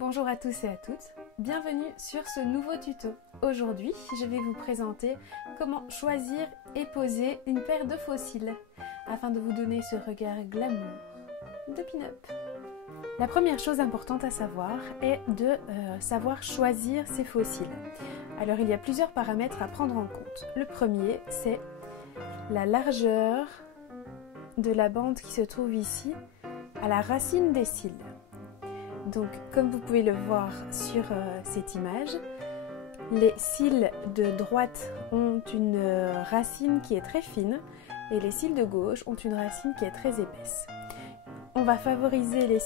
Bonjour à tous et à toutes, bienvenue sur ce nouveau tuto. Aujourd'hui, je vais vous présenter comment choisir et poser une paire de fossiles afin de vous donner ce regard glamour de pin-up. La première chose importante à savoir est de savoir choisir ces fossiles. Alors il y a plusieurs paramètres à prendre en compte. Le premier, c'est la largeur de la bande qui se trouve ici à la racine des cils. Donc, comme vous pouvez le voir sur cette image, les cils de droite ont une racine qui est très fine et les cils de gauche ont une racine qui est très épaisse. On va favoriser les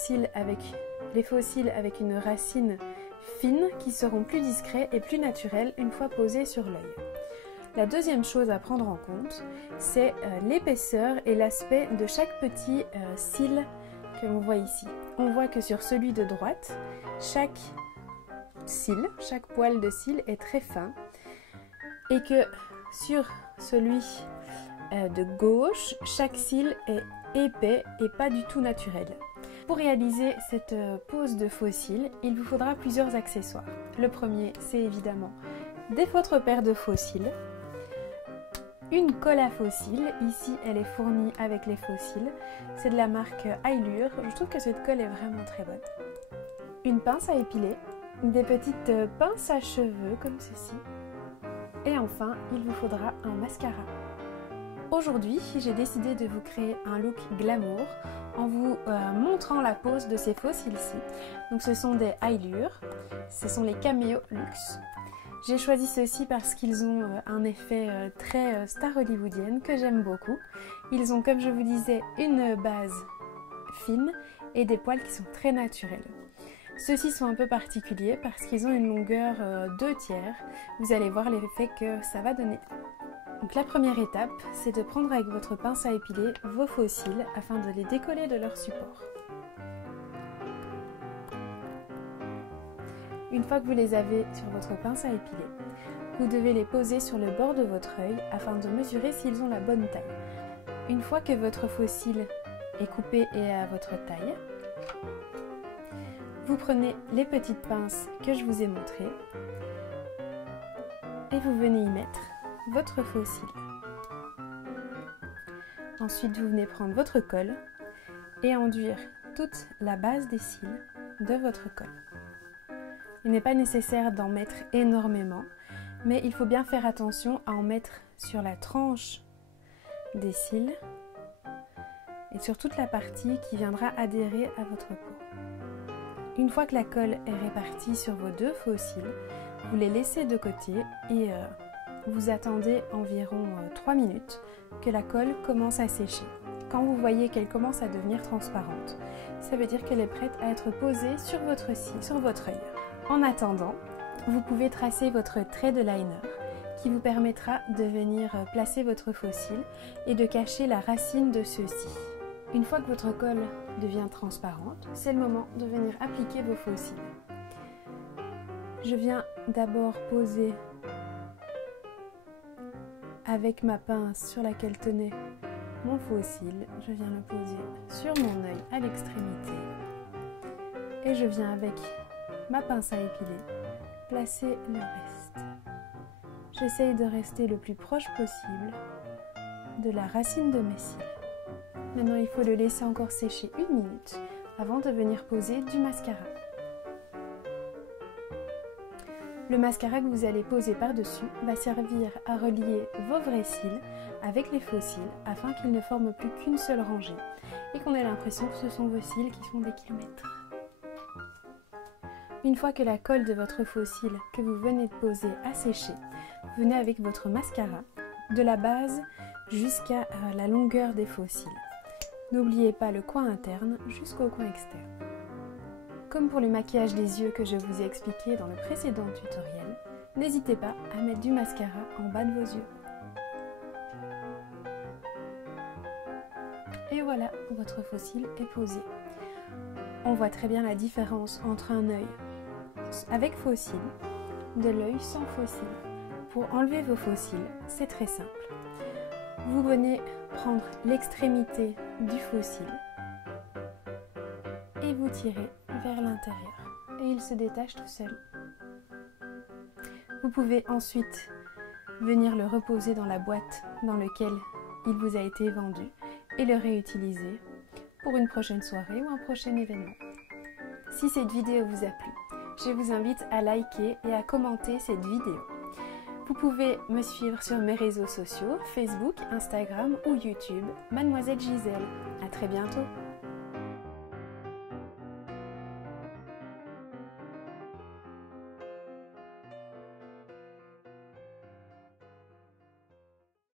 faux cils avec une racine fine qui seront plus discrets et plus naturels une fois posés sur l'œil. La deuxième chose à prendre en compte, c'est l'épaisseur et l'aspect de chaque petit cil que l'on voit ici. On voit que sur celui de droite, chaque poil de cil est très fin et que sur celui de gauche, chaque cil est épais et pas du tout naturel. Pour réaliser cette pose de faux cils, il vous faudra plusieurs accessoires. Le premier, c'est évidemment votre paire de faux cils. Une colle à faux cils, ici elle est fournie avec les faux cils, c'est de la marque Eylure, je trouve que cette colle est vraiment très bonne. Une pince à épiler, des petites pinces à cheveux comme ceci, et enfin il vous faudra un mascara. Aujourd'hui j'ai décidé de vous créer un look glamour en vous montrant la pose de ces faux cils-ci. Donc ce sont des Eylure, ce sont les Cameo Luxe. J'ai choisi ceux-ci parce qu'ils ont un effet très star hollywoodienne que j'aime beaucoup. Ils ont, comme je vous disais, une base fine et des poils qui sont très naturels. Ceux-ci sont un peu particuliers parce qu'ils ont une longueur 2/3. Vous allez voir l'effet que ça va donner. Donc la première étape, c'est de prendre avec votre pince à épiler vos faux cils afin de les décoller de leur support. Une fois que vous les avez sur votre pince à épiler, vous devez les poser sur le bord de votre œil afin de mesurer s'ils ont la bonne taille. Une fois que votre faux cil est coupé et à votre taille, vous prenez les petites pinces que je vous ai montrées et vous venez y mettre votre faux cil. Ensuite, vous venez prendre votre colle et enduire toute la base des cils de votre colle. Il n'est pas nécessaire d'en mettre énormément, mais il faut bien faire attention à en mettre sur la tranche des cils et sur toute la partie qui viendra adhérer à votre peau. Une fois que la colle est répartie sur vos deux faux cils, vous les laissez de côté et vous attendez environ 3 minutes que la colle commence à sécher. Quand vous voyez qu'elle commence à devenir transparente, ça veut dire qu'elle est prête à être posée sur votre cil, sur votre œil. En attendant, vous pouvez tracer votre trait de liner qui vous permettra de venir placer votre faux cil et de cacher la racine de ceux-ci. Une fois que votre colle devient transparente, c'est le moment de venir appliquer vos faux cils. Je viens d'abord poser avec ma pince sur laquelle tenait mon faux cil, je viens le poser sur mon œil à l'extrémité et je viens avec ma pince à épiler placer le reste. J'essaye de rester le plus proche possible de la racine de mes cils. Maintenant, il faut le laisser encore sécher 1 minute avant de venir poser du mascara. Le mascara que vous allez poser par-dessus va servir à relier vos vrais cils avec les faux cils afin qu'ils ne forment plus qu'une seule rangée et qu'on ait l'impression que ce sont vos cils qui font des kilomètres. Une fois que la colle de votre faux cil que vous venez de poser a séché, venez avec votre mascara de la base jusqu'à la longueur des faux cils. N'oubliez pas le coin interne jusqu'au coin externe. Comme pour le maquillage des yeux que je vous ai expliqué dans le précédent tutoriel, n'hésitez pas à mettre du mascara en bas de vos yeux. Et voilà, votre faux cil est posé. On voit très bien la différence entre un œil avec faux cils, de l'œil sans faux cils. Pour enlever vos faux cils, c'est très simple. Vous venez prendre l'extrémité du faux cil et vous tirez vers l'intérieur. et il se détache tout seul. Vous pouvez ensuite venir le reposer dans la boîte dans laquelle il vous a été vendu et le réutiliser pour une prochaine soirée ou un prochain événement. Si cette vidéo vous a plu, je vous invite à liker et à commenter cette vidéo. Vous pouvez me suivre sur mes réseaux sociaux, Facebook, Instagram ou YouTube, Mademoiselle Gisèle. À très bientôt.